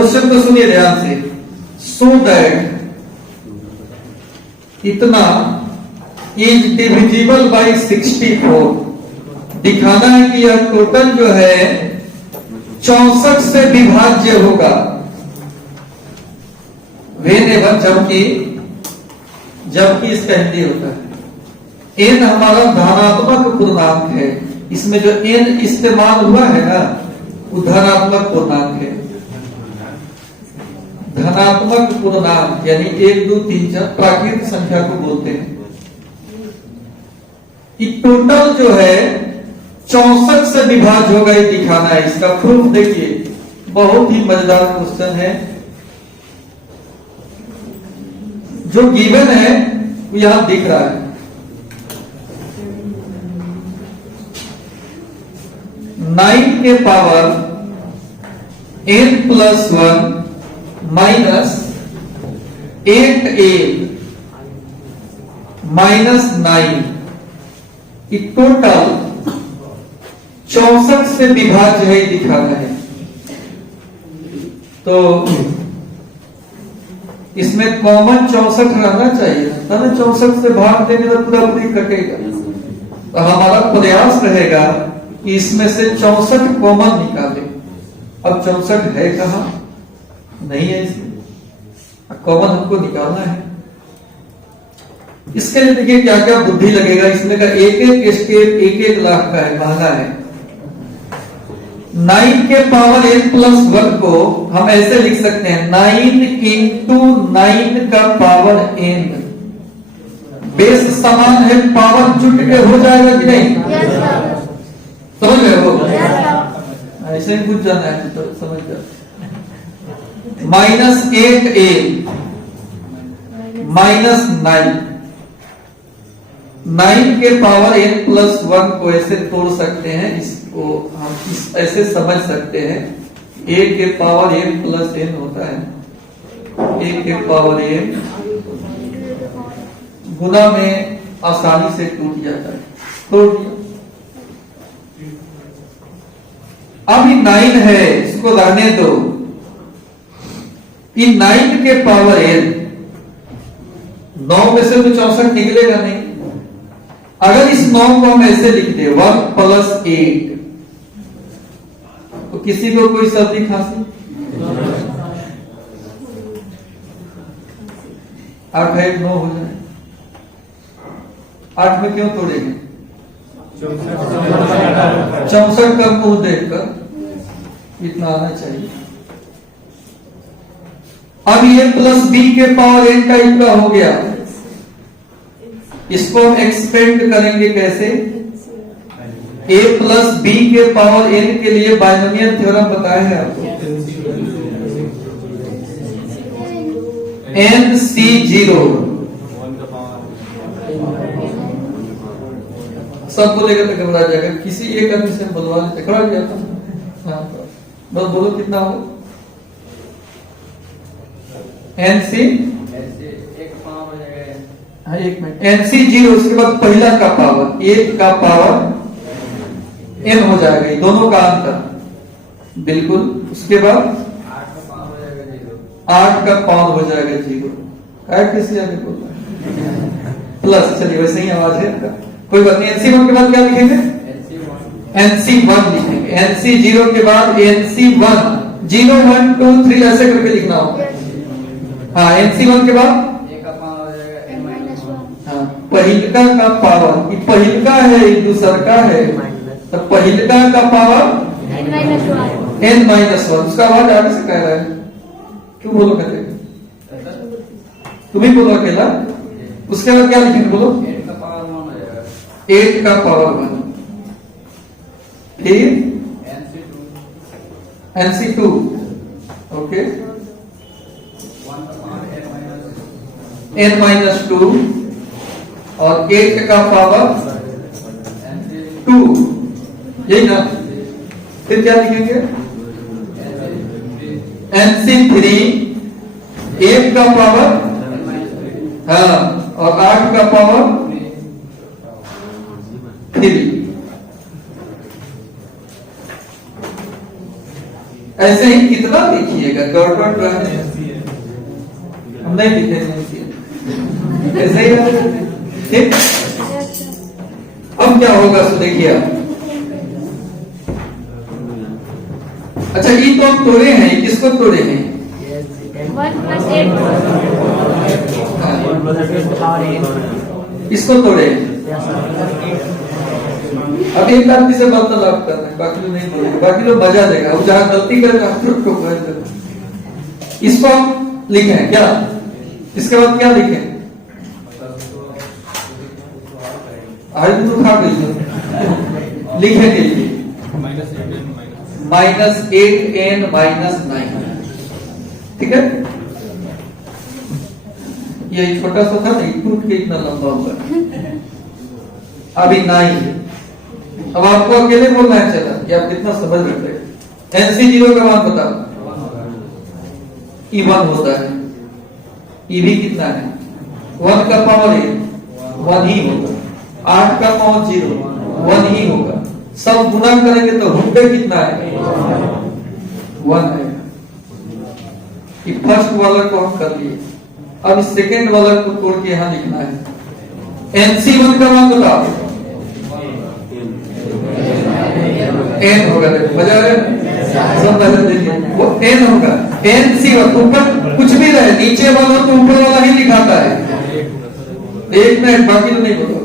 Question को सुनिए ध्यान से। सो दैट इतना इज डिविजिबल बाई 64, दिखाना है कि यह टोटल जो है 64 से विभाज्य होगा। वेनेवर जबकि इसका हिंदी होता है। एन हमारा धनात्मक पूर्णांक है, इसमें जो एन इस्तेमाल हुआ है ना वो धनात्मक पूर्णांक है। धनात्मक पूर्णांक यानी 1 2 3 4 प्राकृत संख्या को बोलते हैं। टोटल जो है 64 से विभाज्य होगा, ये दिखाना है। इसका प्रूफ देखिए, बहुत ही मजेदार क्वेश्चन है। जो गिवन है वो यहां दिख रहा है। 9 के power n+1 minus 8a minus 9, total 64 से विभाज्य है, दिखाना है। तो इसमें कॉमन 64 रहना चाहिए, तब 64 से भाग देंगे तो पूरा पूरी कटेगा। तो हमारा प्रयास रहेगा कि इसमें से 64 कॉमन निकाले। अब 64 है कहां? नहीं है इसमें, कॉमन हमको निकालना है। इसके लिए देखिए क्या क्या बुद्धि लगेगा। इसमें का एक स्टेप 1 लाख का है, महंगा है। 9 के पावर n+1 को हम ऐसे लिख सकते हैं 9 × 9 का पावर n। बेस समान है, पावर जुट के हो जाएगा कि नहीं? समझ गए हो? ऐसे ही कुछ जाना है तो समझ जाओ। -8a माइनस 9 के पावर n+1 को ऐसे तोड़ सकते हैं। इसको हम ऐसे समझ सकते हैं, a के पावर n+n होता है, a के पावर n गुना में आसानी से टूट जाता है। तोड़ दिया। अब ये 9 है, इसको रहने दो। इन 9 के पावर n, 9 में से तो 64 निकलेगा नहीं। अगर इस 9 को हम ऐसे लिख दे 1 + 8, तो किसी को कोई सर्दी खांसी? 8 है 9 हो जाए। 8 में क्यों तोड़ेंगे? 64 का मुंह देखकर इतना आना चाहिए। अब ये +b के पावर n का इतना हो गया। इसको हम एक्सपेंड करेंगे कैसे? a + b के पावर n के लिए बाइनोमियल थ्योरम बताया है आपको। NC0 सब बोलेगा तो घबरा जाएगा। किसी एक आदमी से बुलवा लेते, खड़ा गया था। हाँ, बस बोलो कितना हो? NC हाँ, 1 मिनट। NC0, उसके बाद पहला का पावर 1 का पावर n हो जाएगा, दोनों का अंतर बिल्कुल। उसके बाद 8 का पावर हो जाएगा 0। कैसे आगे बोलता है प्लस? चलिए वैसे ही आवाज है आपका, कोई बात नहीं। NC1 के बाद क्या लिखेंगे? NC1 लिखेंगे। NC0 के बाद NC1 0 1 2 3 ऐसे करके लिखना होगा। हाँ, NC1 के बाद पहिलका का पावर, पहिलका है दूसर का है, तो पहिलका का पावर n-1। उसका आवाज आगे से कह रहा है, क्यों बोलो? कहते तुम ही बोलो अकेला। उसके बाद क्या लिखेंगे बोलो? 8 का पावर 1। फिर NC2 ओके, n-2 और 8 का पावर 2, यही ना? फिर क्या लिखेंगे? NC3 1 का पावर हाँ और 8 का पावर 3। ऐसे ही कितना लिखिएगा, गड़बड़ रहा है, हम नहीं लिखेंगे ऐसे ही रहेगा। ठीक, अब क्या होगा सो देखिए आप। अच्छा ये तो हम तोड़े हैं, किसको तोड़े हैं? 1 + 8 इसको तोड़े। अब एक आदमी से वार्तालाप कर रहे हैं, बाकी लोग नहीं बोलेंगे, बाकी लोग मजा देगा, वो जहां गलती करेगा इसको हम लिखे हैं क्या, इसके बाद क्या लिखे? आज तो खा गई लिखेंगे -8n - 9। ठीक है, ये छोटा सा था नहीं, टूट के इतना लंबा होगा। अभी 9, अब आपको अकेले बोलना है चला कि आप कितना समझ रहे हैं। NC0 का मान बताओ। E1 होता है, EV कितना है? 1 का पावर 1 ही होगा, 8 का पावर 0 1 ही होगा, सब गुना करेंगे तो हुंडे कितना है? 1 है। कि फर्स्ट वाला को हम कर लिए, अब इस सेकेंड वाला को तोड़ के यहां लिखना है। NC1 का मान बताओ। n होगा, देखो मजा आ रहा है, सब नजर देखिए, वो n होगा। NC1 ऊपर कुछ भी रहे, नीचे वाला तो ऊपर वाला ही लिखाता है। एक मिनट, बाकी तो नहीं बोलो।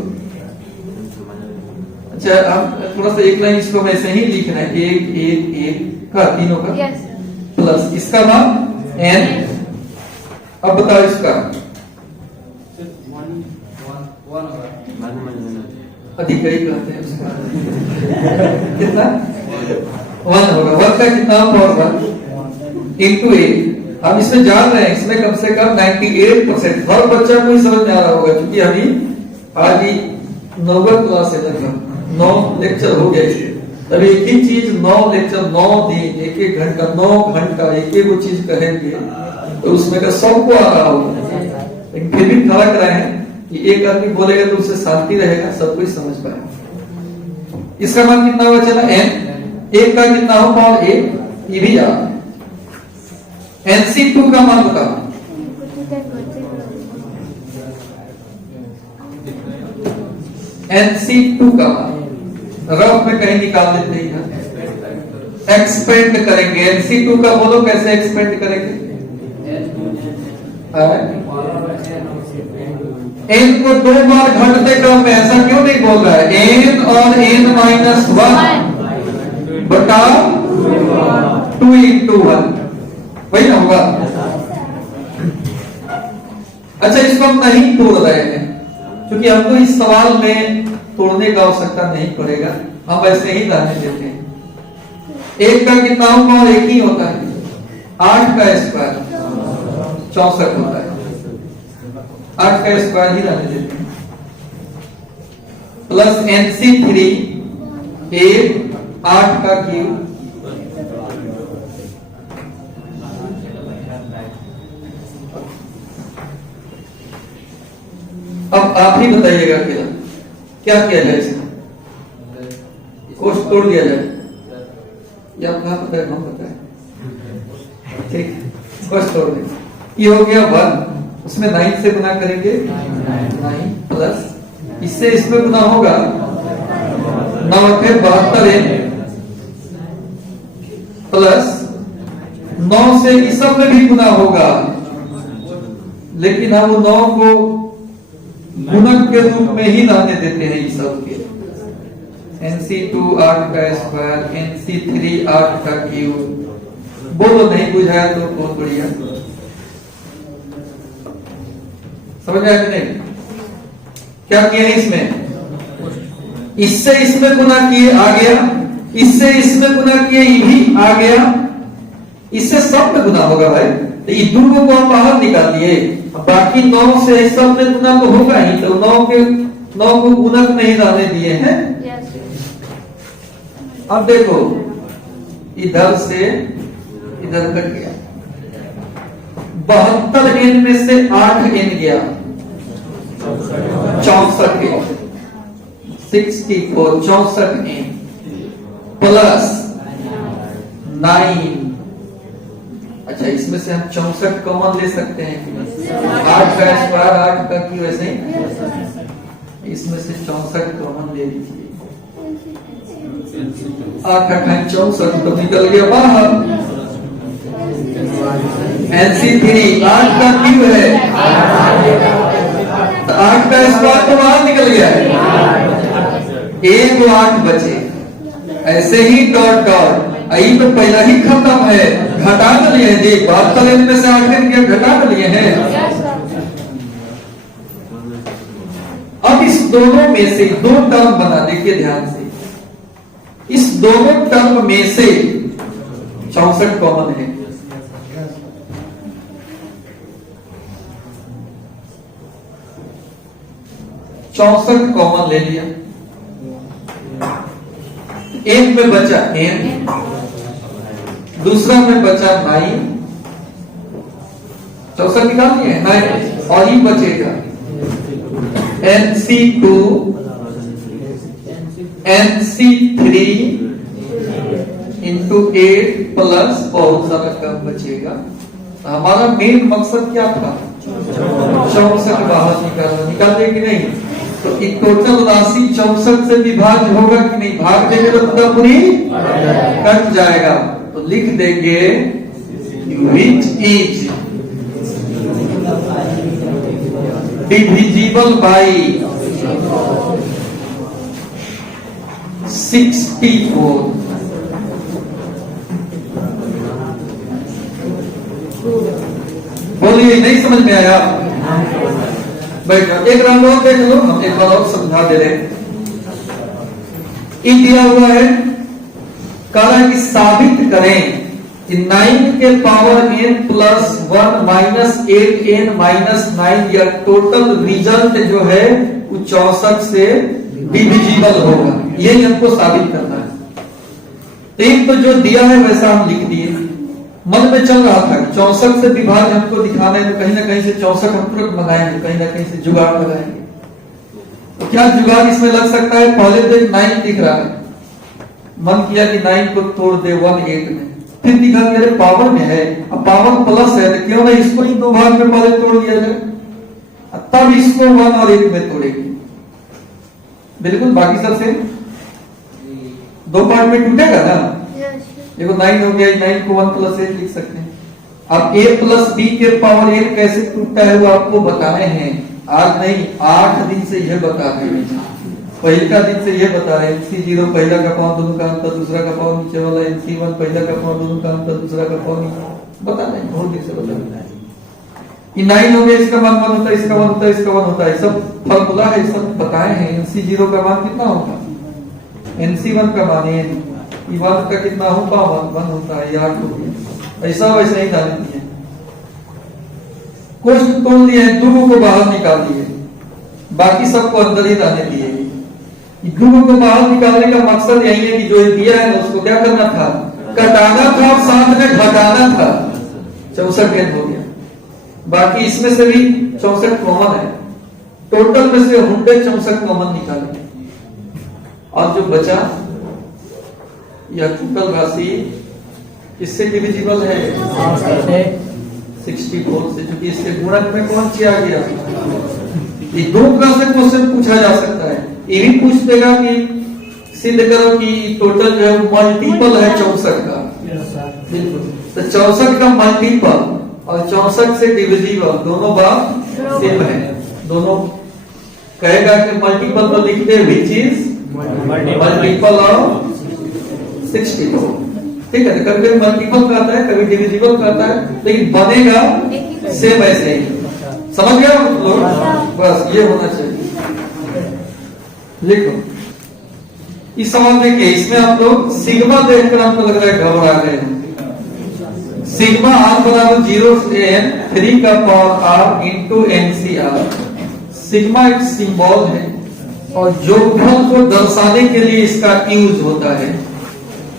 अच्छा अब थोड़ा सा एक लाइन इसको वैसे ही लिखना है, 1 1 1 का तीनों का प्लस इसका मान n। अब बताओ इसका अधिकारी कहते हैं उसका कितना? 1 होगा। 1 का कितना पावर 1 इंटू 8। हम इसमें जान रहे हैं, इसमें कम से कम 98% हर बच्चा को ही समझ में आ रहा होगा, क्योंकि अभी आज ही 9वीं क्लास है, लगभग 9 लेक्चर हो गए। तब एक ही चीज 9 लेक्चर 9 दिन 1-1 घंटा 9 घंटा एक वो चीज कहेंगे तो उसमें का सबको आ रहा होगा, लेकिन फिर भी फर्क रहे हैं कि एक आदमी बोलेगा तो उससे शांति रहेगा, सब कुछ समझ पाएगा। इसका मान कितना हुआ चला n, 1 का कितना हो पावर 1, ये भी याद है। NC2 का मान बताओ। NC2 का मान रफ में कहीं निकाल देते हैं, एक्सपेंड करेंगे। NC2 का बोलो कैसे एक्सपेंड करेंगे? n को 2 बार घटते क्रम में, ऐसा क्यों नहीं बोल रहा है? n और n - 1 बटा 2 × 1 वही ना होगा। अच्छा इसको हम नहीं तोड़ रहे हैं, क्योंकि हमको इस सवाल में तोड़ने का आवश्यकता नहीं पड़ेगा, हम ऐसे ही रहने देते हैं। 1 का कितना पावर 1 ही होता है, 8 का स्क्वायर 64 होता है, 8 का स्क्वायर ही रहने देते हैं। प्लस NC3 8 8 का क्यूब अब आप ही बताइएगा क्या किया जाए, इसमें कोष तोड़ दिया जाए या कहा पता है, हम बताए। ठीक, कोष तोड़ दें। ये हो गया 1, उसमें 9 से गुना करेंगे, 9 प्लस इससे इसमें गुना होगा 9 × 72 प्लस 9 से इस सब में भी गुना होगा, लेकिन हम 9 को गुणक के रूप में ही रहने देते हैं इस सब के। NC2 8 का स्क्वायर, NC3 8 का क्यूब। बोलो नहीं बुझाया तो बहुत बढ़िया, समझ आया कि नहीं? क्या किया है इसमें? इससे इसमें गुना किए आ गया, इससे इसमें गुना किए ये भी आ गया, इससे सब में गुना होगा भाई। तो ये दोनों को हम बाहर निकाल दिए, बाकी 9 से सब में गुना तो होगा ही, तो 9 को गुणक में ही रहने दिए हैं। अब देखो इधर से इधर कट गया, 72n में से 8n गया, 64n 64 64n प्लस 9 अच्छा, इसमें से हम 64 कॉमन ले सकते हैं कि नहीं? 8 का स्क्वायर 8 का क्यूब, ऐसे ही इसमें से 64 कॉमन ले लीजिए। 8 का 64 तो निकल गया बाहर। NC3 8 का क्यूब है, तो 8 का स्क्वायर तो बाहर निकल गया है, 1 8 बचे। ऐसे ही डॉट डॉट, आई तो पहला ही खत्म है, घटा तो लिए हैं, एक बात तो इनमें से 8 के घटा तो लिए हैं। अब इस दोनों में से 2 टर्म बना, देखिए ध्यान से, इस दोनों टर्म में से 64 कॉमन है। चौसठ कॉमन ले लिया, एक में बचा n, दूसरा में बचा 9, 64 निकाल लिए 9, और ये बचेगा NC2 NC3 इंटू 8 प्लस बहुत सारा कम बचेगा। हमारा मेन मकसद क्या था? 64 बाहर निकालने की नहीं, तो एक टोटल राशि 64 से विभाज्य होगा कि नहीं? भाग देंगे तो पूरा पूरी कट जाएगा, तो लिख देंगे which is divisible by 64। बोलिए, नहीं समझ में आया? बैठ जाओ, एक राउंड और देख लो, हम एक बार और समझा दे रहे हैं। ये दिया हुआ है, कह रहा है कि साबित करें कि 9 के power n plus 1 minus 8n minus 9 या टोटल रिजल्ट जो है वो 64 से डिविजिबल होगा। यही हमको साबित करना है। तो एक तो जो दिया है वैसा हम लिख दिए, मन में चल रहा था 64 से विभाज्य हमको दिखाना है, तो कहीं ना कहीं से 64 हम तुरंत मंगाएंगे, कहीं ना कहीं से जुगाड़ लगाएंगे। तो क्या जुगाड़ इसमें लग सकता है? पहले तो 9 दिख रहा है, मन किया कि 9 को तोड़ दे 1 8 में, फिर दिखा मेरे पावर में है, अब पावर प्लस है, तो क्यों ना इसको ही 2 भाग में पहले तोड़ दिया जाए, तब इसको 1 और 1 में तोड़ेगी। बिल्कुल बाकी सब से 2 पार्ट में टूटेगा ना। देखो 9 हो गया, 9 को 1 प्लस 8 लिख सकते हैं। अब a प्लस b के पावर n कैसे टूटता है वो आपको बताए हैं, आज नहीं 8 दिन से यह बता रहे हैं। पहला दिन से यह बता रहे हैं, NC0 पहला का पावर दोनों का अंतर, दूसरा का पावर नीचे वाला, NC1 पहला का पावर दोनों का अंतर, दूसरा का पावर बता रहे हैं, बहुत दिन से बता रहे हैं। ये 9 हो गया, इसका मान 1 होता है, इसका मान होता है, इसका मान होता है, सब फॉर्मूला है, सब बताए हैं। NC0 का मान कितना होगा, NC1 का मान n, 1 का कितना होगा 1 होता है, 8 हो गया। ऐसा वैसे ही डाल दिए, क्वेश्चन तोड़ दिए, 2 को बाहर निकाल दिए, बाकी सबको अंदर ही डालने दिए। 2 को बाहर निकालने का मकसद यही है कि जो दिया है उसको क्या करना था, कटाना था और साथ में घटाना था। 64 हो गया, बाकी इसमें से भी 64 कॉमन है, टोटल में से 64 कॉमन निकाले, और जो बचा या टोटल राशि किससे डिविजिबल है, 64 से, क्योंकि इसके गुणक में कौन किया गया। ये 2 प्रकार से क्वेश्चन पूछा जा सकता है। ये भी पूछ देगा कि सिद्ध करो कि टोटल जो है मल्टीपल है 64 का, बिल्कुल, तो 64 का मल्टीपल और 64 से डिविजिबल दोनों बात सेम है। दोनों कहेगा कि मल्टीपल तो लिखते हैं विच इज मल्टीपल ऑफ 64, ठीक है। कभी कभी मल्टीपल का आता है, कभी डिविजिबल का आता है, लेकिन बनेगा सेम ऐसे ही। समझ गया लोग? बस ये होना चाहिए। लिखो इस सवाल देखिए, इसमें आप लोग सिग्मा देखकर आपको लग रहा है घबरा गए हैं। सिग्मा r बराबर 0 से n 3 का power r into NCr। Sigma एक सिंबल है और योगफल को दर्शाने के लिए इसका यूज होता है।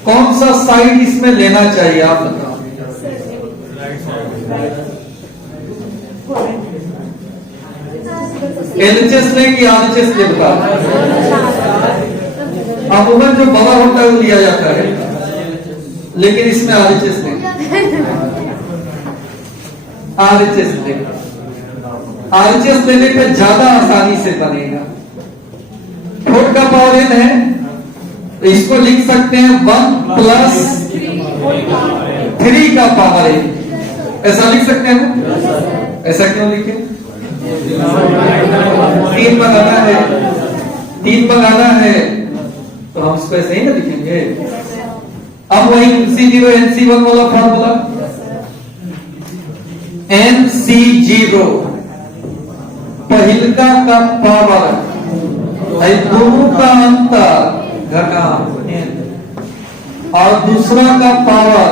कौन सा साइड इसमें लेना चाहिए आप बताओ। LHS ले कि RHS ले बता। अमूमन जो बड़ा होता है वो लिया जाता है, लेकिन इसमें RHS नहीं। RHS लेगा। RHS लेने पे ज्यादा आसानी से बनेगा। 4 का पावर n है तो इसको लिख सकते हैं 1 प्लस 3 का पावर n, ऐसा लिख सकते हैं ना? ऐसा क्यों लिखे? 3 बनाना है, 3 बनाना है तो हम इसको ऐसे ही ना लिखेंगे। अब वही C0 NC1 वाला फॉर्मूला, NC0 पहिलका का पावर दोनों का अंतर घटा और दूसरा का पावर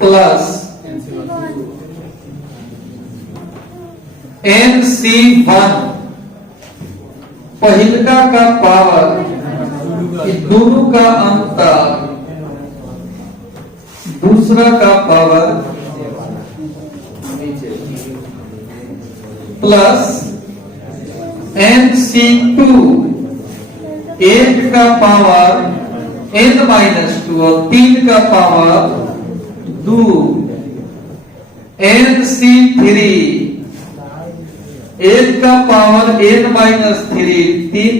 प्लस NC1 पहिलका का पावर दोनों का अंतर दूसरा का पावर प्लस NC2 एक का पावर n-2 और 3 का पावर 2 NC3 एक का पावर n-3 3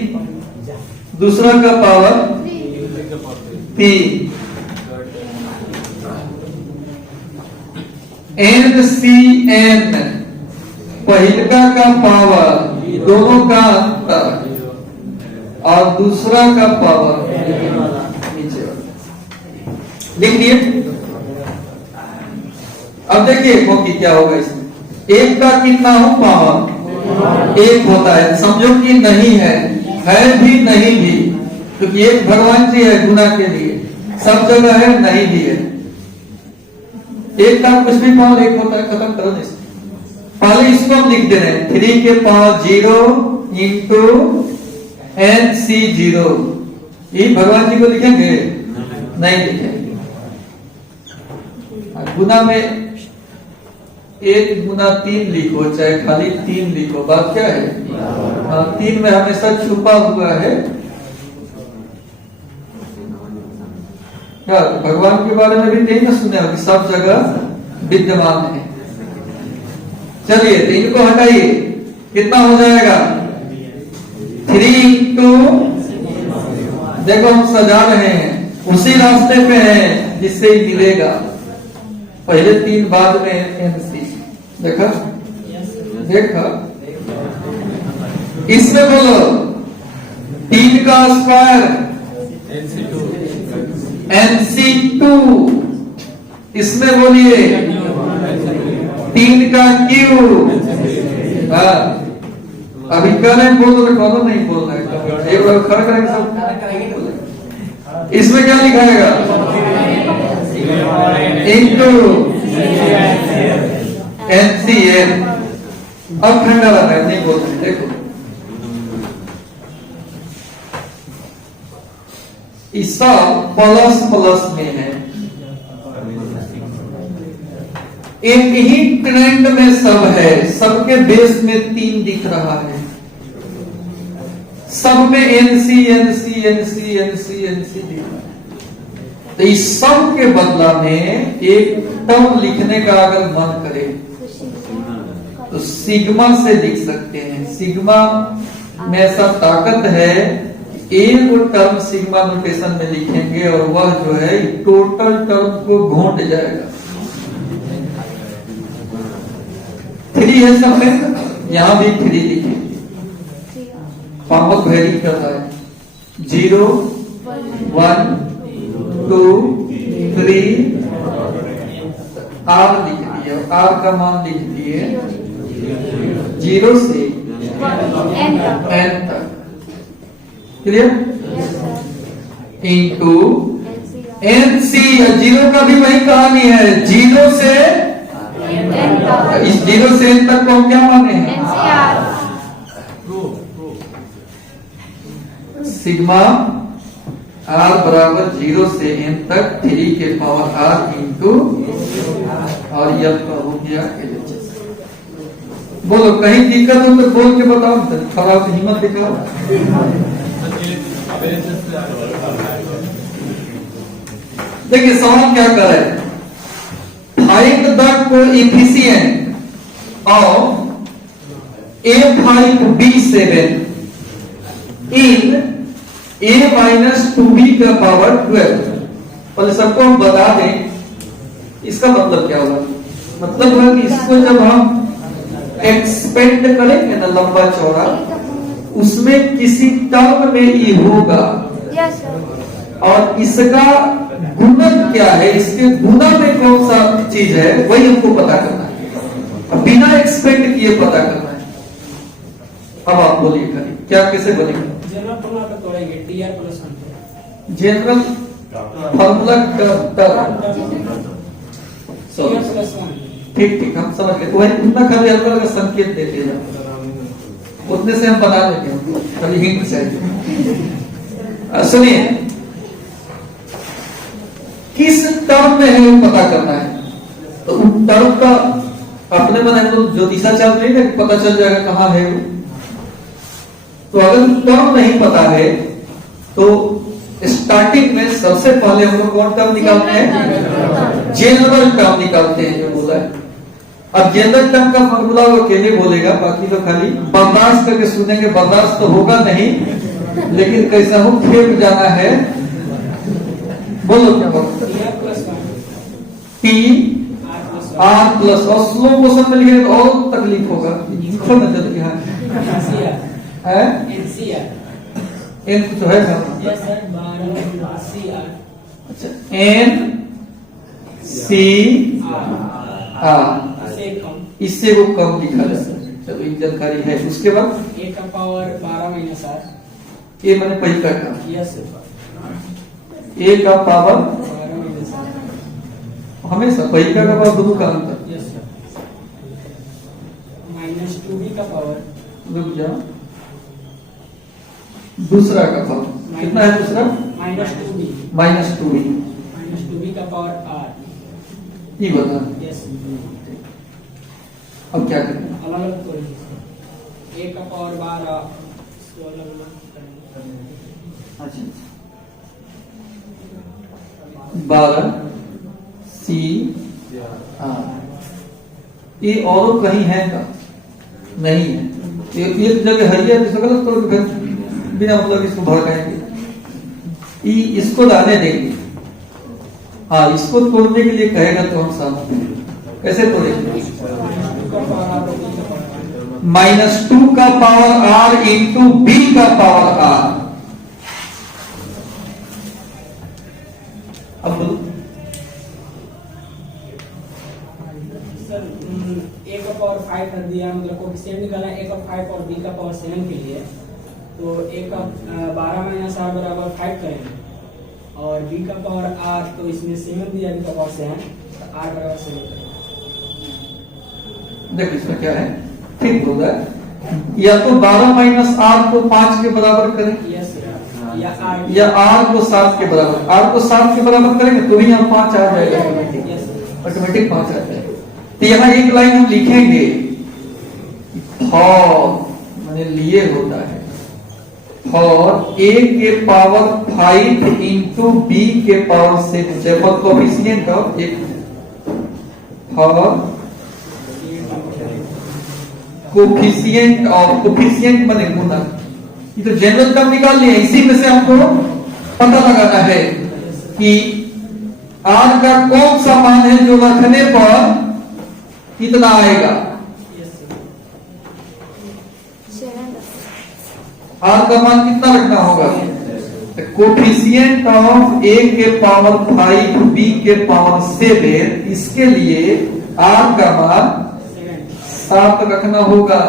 दूसरा का पावर 3 NCN पहिलका का पावर दोनों का अंतर और दूसरा का पावर नीचे लिख दिए। अब देखिए कि क्या होगा इसमें, एक का कितना हो पावर 1 होता है, समझो कि नहीं है भी नहीं भी, क्योंकि एक भगवान जी है गुना के लिए, सब जगह है नहीं भी है। एक का कुछ भी पावर 1 होता है, खत्म करो इसको। पहले इसको हम लिख दे रहे हैं 3 के पावर 0 इंटू NC0, ये भगवान जी को लिखेंगे नहीं लिखेंगे। गुना में 1 गुना 3 लिखो, चाहे खाली 3 लिखो, बात क्या है? 3 में हमेशा छुपा हुआ है क्या? भगवान के बारे में भी यही ना सुने हो कि सब जगह विद्यमान है। चलिए तो इनको हटाइए, कितना हो जाएगा 3 इंटू, देखो हम सजा रहे हैं, उसी रास्ते पे हैं जिससे ही मिलेगा, पहले 3 बाद में NC, देखा देखा। इसमें बोलो 3 का स्क्वायर NC2, इसमें बोलिए 3 का क्यूब। अभी करें बोल रहे, कौन नहीं बोल रहे, एक बार खड़ा करेंगे सब। इसमें क्या लिखाएगा इंटू NCN। अब ठंडा लग रहा है, नहीं बोल रहे, देखो इसका प्लस प्लस में है, एक ही ट्रेंड में सब है, सबके बेस में 3 दिख रहा है, सब में NC NC NC NC NC दिख रहा है। तो इस सब के बदला में एक टर्म लिखने का अगर मन करे तो सिग्मा से लिख सकते हैं। सिग्मा में ऐसा ताकत है, एक टर्म सिग्मा नोटेशन में लिखेंगे और वह जो है टोटल टर्म को घोंट जाएगा। 3 है सब में, यहां भी 3 लिखेंगे, पावर वेरी कर रहा है 0 1 2 3 R लिख दिया, R का मान लिख दिए 0 से n तक, क्लियर? इंटू NC, 0 का भी वही कहानी है, 0 से इस 0 से n तक को हम क्या माने हैं? सिग्मा R बराबर 0 से n तक 3 के पावर R इंटू और यह हो गया LHS। बोलो कहीं दिक्कत हो तो बोल के बताओ, खराब हिम्मत दिखाओ। देखिए सवाल क्या कर रहा है, find the coefficient of A5B7 in A-2B का पावर 12। पहले सबको हम बता दें इसका मतलब क्या होगा। मतलब है कि इसको जब हम एक्सपेंड करेंगे ना लंबा चौड़ा, उसमें किसी टर्म में ये होगा Yes, sir. और इसका गुणक क्या है, इसके गुना में कौन सा चीज है, वही हमको पता करना है और बिना एक्सपेंड किए पता करना है। अब आप बोलिए करिए क्या कैसे बनेगा। जनरल फॉर्मूला का तोड़ेंगे TR plus 1 general formula TR plus 1। ठीक ठीक हम समझ गए। वही उतना खाली हल्का हल्का संकेत देते हैं, उतने से हम बता देंगे, खाली हिंट चाहिए। सुनिए किस टर्म में है वो पता करना है। तो उन टर्म का अपने मन है तो ज्योतिषाचार्य नहीं ना पता चल जाएगा कहाँ है वो। तो अगर टर्म नहीं पता है तो स्टार्टिंग में सबसे पहले हम लोग कौन टर्म निकालते हैं, जनरल टर्म निकालते हैं जो बोला है। अब जनरल टर्म का फॉर्मूला वो अकेले बोलेगा, बाकी तो खाली बर्दाश्त करके सुनेंगे। बर्दाश्त तो होगा नहीं लेकिन कैसा हो खेप जाना है। बोलो क्या बोलो। TR plus 1 P R plus और स्लो मोशन में लिखे तो और तकलीफ होगा। लिखो ना जल्दी। हाँ है NCR। एन कुछ है क्या? Yes sir 12 CR। अच्छा N C R से कम इससे वो कम लिखा जाता है। चलो एक जानकारी है। उसके बाद A का पावर 12 माइनस R। ये मैंने पहिका का यस सर A का पावर 12 माइनस R। हमेशा पहिका का पावर दोनों का अंतर। यस सर माइनस 2B का पावर रुक जाओ, दूसरा का पावर कितना है दूसरा? Minus 2B minus 2B। Minus 2B का पावर R। ये बता। यस अब क्या करें? अलग अलग तोड़ेंगे। A का पावर 12 इसको अलग अलग करेंगे। अच्छा 12 C R। ये और कहीं है का नहीं है, एक जगह है या तो गलत तोड़ के बिना मतलब इसको भड़काएंगे। इसको लाने देंगे। हाँ इसको तोड़ने के लिए कहेगा तो हम सामने कैसे तोड़ेंगे। -2 का पावर R इंटू B का पावर R। अब बोलो। सर A का पावर 5 कर दिया, मतलब कोएफिशिएंट निकाला A का 5 और B का पावर 7 के लिए। तो A का 12 माइनस R बराबर 5 करेंगे और B का पावर R तो इसमें 7 दिया, B का पावर 7 R बराबर 7 करेंगे। देखो इसमें क्या है, ठीक बोल रहा है। या तो 12 माइनस R को 5 के बराबर करें यस सर या R या R को 7 के बराबर। R को 7 के बराबर करेंगे तो भी यहाँ 5 आ जाएगा, यस सर ऑटोमेटिक 5 आ जाएगा। तो यहाँ एक लाइन हम लिखेंगे फॉर मैंने लिए होता है फॉर A के पावर 5 इंटू B के पावर 6 फॉर कोएफिशिएंट ऑफ एक फॉर कोएफिशिएंट बने गुणक। ये तो जनरल टर्म निकाल लिया, इसी में से हमको पता लगाना है कि R का कौन सा मान है जो रखने पर कितना आएगा। R का मान कितना रखना होगा। कोएफिशिएंट ऑफ A के पावर 5 B के पावर 7 इसके लिए R का मान 7 रखना होगा।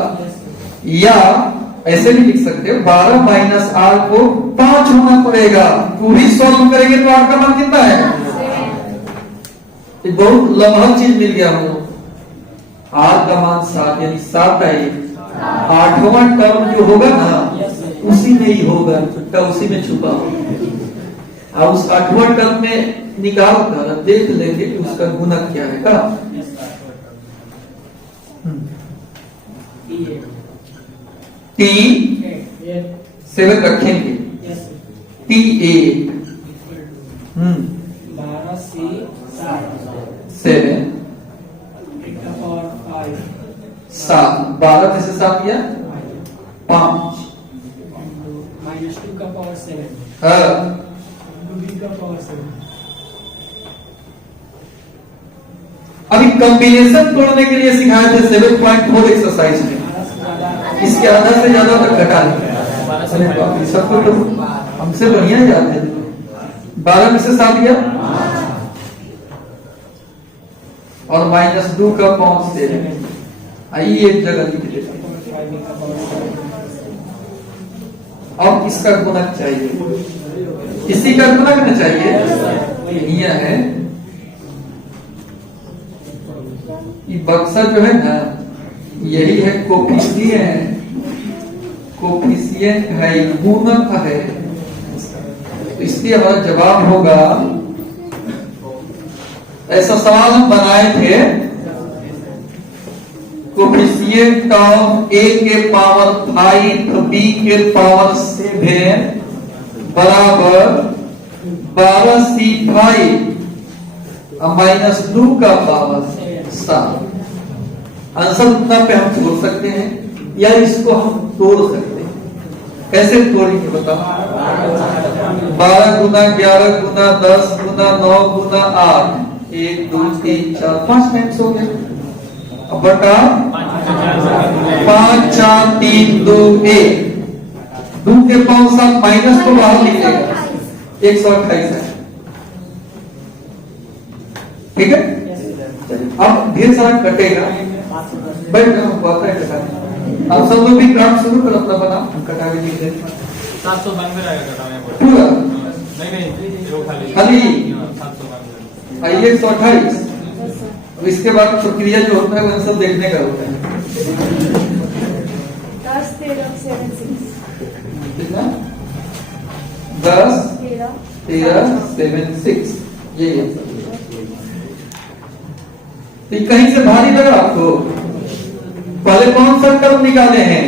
या ऐसे भी लिख सकते हो 12 माइनस R को 5 होना पड़ेगा। पूरी सॉल्व करेंगे तो R का मान कितना है। ये बहुत लम्हा चीज मिल गया हम लोग। R का मान 7 यानी 7 है। 8वां टर्म जो होगा ना उसी में ही होगा, छुट्टा उसी में छुपा होगा। और उस 8वां टर्म में निकाल कर देख लेंगे कि उसका गुणक क्या है का। T7 रखेंगे T8 12 से 7 7 7, 12 में से 7 गया 5, -2 का पावर 7, हाँ 2b का पावर 7। अभी कॉम्बिनेशन तोड़ने के लिए सिखाए थे 7.4 एक्सरसाइज में, इसके आधा से ज्यादा तक घटा लिया। सबको तो हमसे बढ़िया याद है। 12 में से 7 गया और -2 का पावर 7, आइए एक जगह लिख लेते हैं। अब इसका गुणक चाहिए, इसी का गुणक न चाहिए। यह है ये बक्सा जो है ना, यही है कोफिशिएंट, कोफिशिएंट है, गुणक है। तो इसलिए हमारा जवाब होगा, ऐसा सवाल हम बनाए थे, कोफिशिएंट ऑफ a के पावर 5 b के पावर 7 बराबर 12c5 -2 का पावर 7। आंसर उतना पे हम छोड़ सकते हैं या इसको हम तोड़ सकते हैं। कैसे तोड़ेंगे बताओ? 12 गुना 11 गुना 10 गुना 9 गुना 8, 1 2 3 4 5 टाइम्स हो गया। अब बटा 5 4 3 2 1, 2 के पावर 7 माइनस को बाहर निकलेगा, 128 है। ठीक है, अब ढेर सारा कटेगा, बैठ जाओ कटा। अब सब लोग भी काम शुरू करो अपना बना, हम कटा के लिख देते हैं। 792 आएगा कटा में पूरा नहीं वो खाली खाली 792। आइए 128। अब इसके बाद प्रक्रिया जो होता है वो सब देखने का होता है। 10 13 7 6, कितना? 10 13 13 7 6, ये तो कहीं से भारी लगा आपको? पहले कौन सा कर्म निकाले हैं?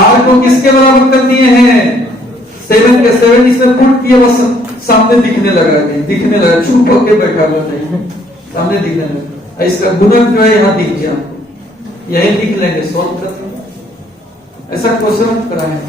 आर को किसके बराबर कर दिए हैं? 7 के 7 इसमें पुट किए, बस सामने दिखने लगा, चुप होके बैठा हुआ नहीं, सामने दिखने लगा। इसका गुणक जो है यहाँ दिख गया, यही लिख लेंगे, सॉल्व कर। ऐसा क्वेश्चन कराएं।